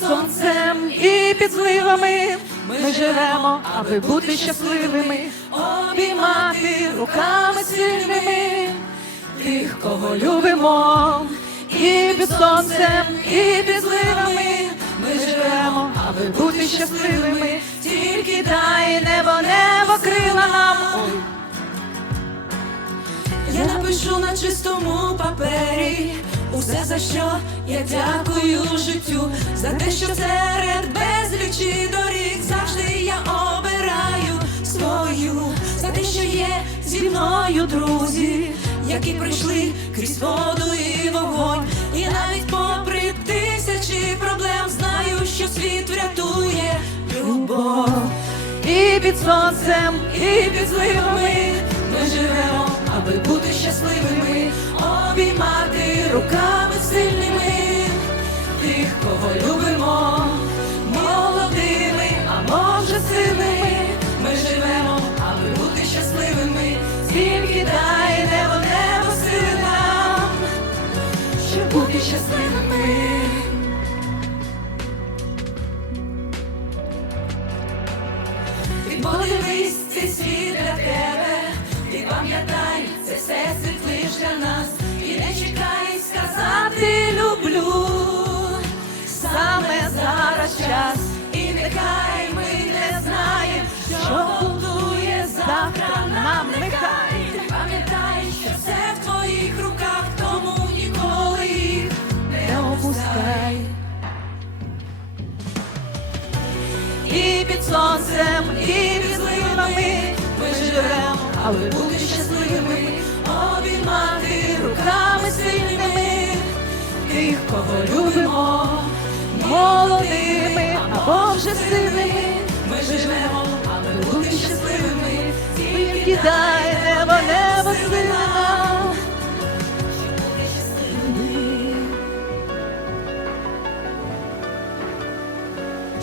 сонцем і під зливами. Ми живемо, аби бути щасливими, обіймати руками сильними тих, кого любимо, і під сонцем, і під зливами. Ми живемо, аби бути щасливими, тільки дай небо, небо крила нам. Я напишу на чистому папері за що я дякую життю, за те, що серед безлічі доріг завжди я обираю свою, за те, що є зі мною друзі, які пройшли крізь воду і вогонь, і навіть попри тисячі проблем знаю, що світ врятує любов. І під сонцем, І під зливами ми живемо, аби бути щасливими, щасливими. Ти подивись, цей світ для тебе, ти пам'ятай, опускай. І під сонцем, і під зливами ми живемо, аби бути щасливими, обіймати руками сильними тих, кого любимо, молодими або вже сильними. Ми живемо, аби бути щасливими, Тільки дай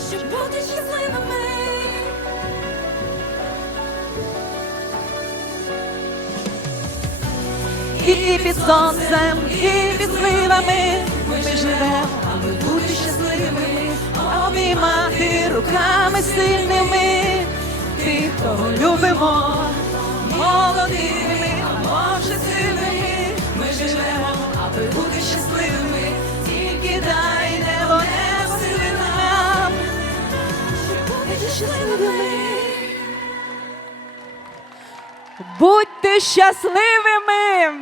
Щоб бути щасливими. І під сонцем, і під зливами ми живемо, аби бути щасливими, обіймати руками сильними тих, кого любимо, молодими, Будьте щасливими!